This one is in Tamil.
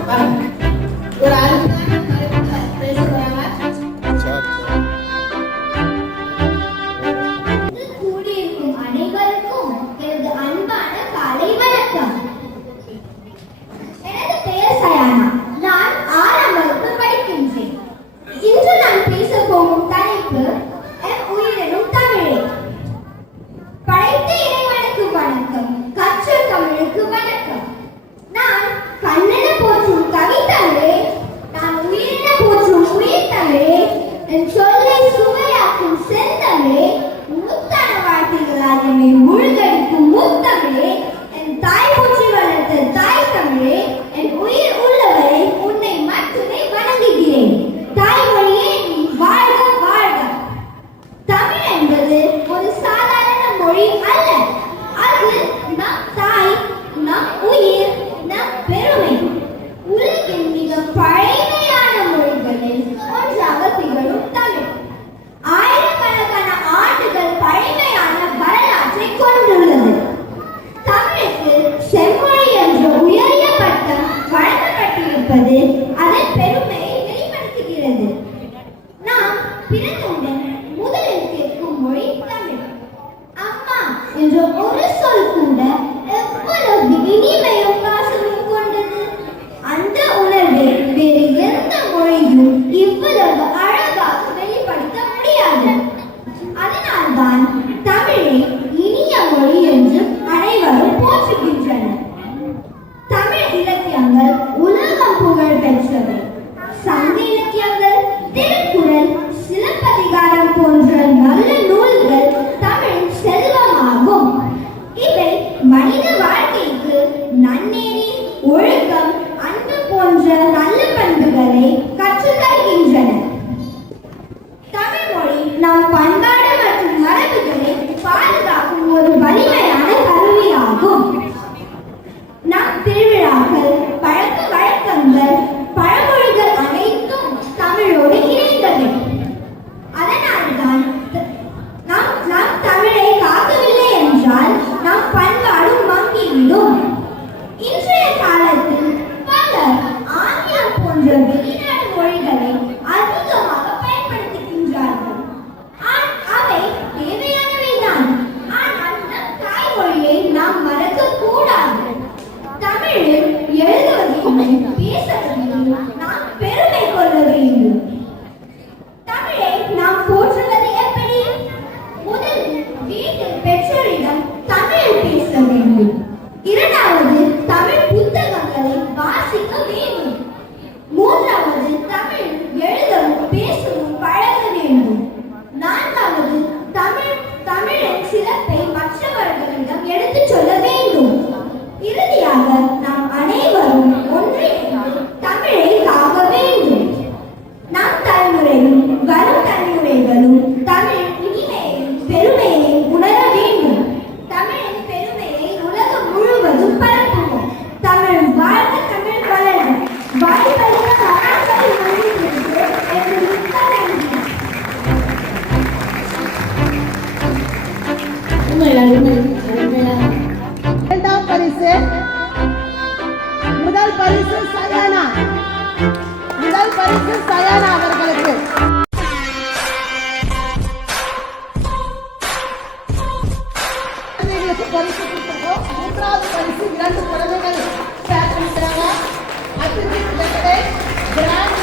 ஒரு அருமையான பேச போறாங்க. கூடியிருக்கும் அனைவருக்கும் எனது அன்பான காலை வணக்கம். எனது பெயர் சயானா. நான் 6ஆம் வகுப்பு படிக்கின்றேன். இன்று நான் பேச போகும் தலைப்பு என் உயிரினும் தமிழே. படைத்த இறைவனுக்கு வணக்கம், கற்ற தமிழுக்கு வணக்கம். நான் கண்ணென போற்றும் கவித்தமிழே, நான் உயிரென போற்றும் உயிர் தமிழே, என் சொல்லை சுவையாக்கும் செந்தமிழே, முத்தான வார்த்தைகளால் என்னை முழுகடிக்கும் முத்தமிழே, என் தாய் போற்றி வளர்த்த தாய் தமிழே, என் உயிர் உள்ளவரை உன்னை மட்டுமே வணங்குகிறேன். தாய்மொழியே நீ வாழ்க வாழ்க. தமிழ் என்பது ஒரு சாதாரண மொழி அல்ல. அது நம் தாய், நம் உயிர், நம் பெருமை. உலகின் மிக பழமையான மொழிகளில் ஒன்றாக திகழும் தமிழ். ஆயிரக்கணக்கான ஆண்டுகள் பழமையான வரலாற்றை கொண்டுள்ளது. தமிழுக்கு செம்மொழி என்ற உயரிய பட்டம் வழங்கப்பட்டிருப்பது அதன் பெருமையை வெளிப்படுத்துகிறது. நாம் பிறந்தவுடன் முதலில் கேட்கும் மொழி தமிழ். அம்மா என்ற ஒரு சொல் கூட எவ்வளவு இனிமையும் பாசமும் கொண்டது. அந்த உணர்வை வேறு எந்த மொழியும் இவ்வளவு அழகாக வெளிப்படுத்த முடியாது. அதனால்தான் தமிழை இனிய மொழி என்று அனைவரும் போற்றுகின்றனர். தமிழ் இலக்கியங்கள் உலகம் புகழ் பெற்றவை. சங்க இலக்கியங்கள், திருக்குறள், சிலப்பதிகாரம் போன்ற நல்ல நூல்கள் தமிழின் செல்வமாகும். இவை மனித வாழ்க்கைக்கு நன்னெறி, ஒழுக்கம், அன்பு போன்ற நல்ல பண்புகளை கற்றுத் தருகின்றன. தமிழ் மொழி நம் பண்பாடு மற்றும் மரபுகளை பாதுகாக்கும் ஒரு வலிமையான கருவியாகும். நம் திருவிழாக்கள், பழக்க வழக்கங்கள், பழமொழிகள் அனைத்தும் தமிழோடு இணைந்தவை. அதனால்தான் நாம் தமிழை காக்கவில்லை என்றால் நம் பண்பாடு மங்கிவிடும். இன்றைய காலத்தில் பலர் ஆங்கிலம் போன்ற வெளிநாட்டு மொழிகளை அதிகமாக பயன்படுத்துகின்றார்கள். அவை தேவையானவைதான். ஆனால் நம் தாய்மொழியை நாம் மறக்க கூடாது. தமிழில் எழுதுவதையும் பேசுவதையும் நாம் பெருமை கொள்ள வேண்டும். தமிழை நாம் போற்றுவது எப்படி? முதலில் வீட்டில் பெற்றோரிடம் தமிழில் பேச வேண்டும். இரண்டாவது, தமிழ் புத்தகங்களை வாசிக்க வேண்டும். மூன்றாவது, தமிழ் எழுதவும் பேசவும் பழக வேண்டும். நான்காவது, தமிழின் சிறப்பை மற்றவர்களிடம் எடுத்துச் சொல்ல வேண்டும். இறுதியாக நாம் அனைவரும் ஒன்றிணைந்து தமிழை காக்க வேண்டும். நம் தலைமுறையும் வரும் தலைமுறைகளும் தமிழ் இனிமையையும் பெருமையையும் உணர வேண்டும். தமிழின் பெருமையை உலகம் முழுவதும் பரப்புவோம். தமிழ் வாழ்க, தமிழ் வளர. வாய்ப்பளித்த மகான்கள் மொழியிலிருந்து என்று மிக்க நன்றி. இரண்டாம் பரிசு முதல் பரிசு சயானா. முதல் பரிசு சயானா அவர்களுக்கு. பரிசு கொடுத்துருக்கோம். மூன்றாவது பரிசு 2 குழந்தைகள் பேர் பண்ணிக்கிறாங்க. அத்திரி கிராண்ட்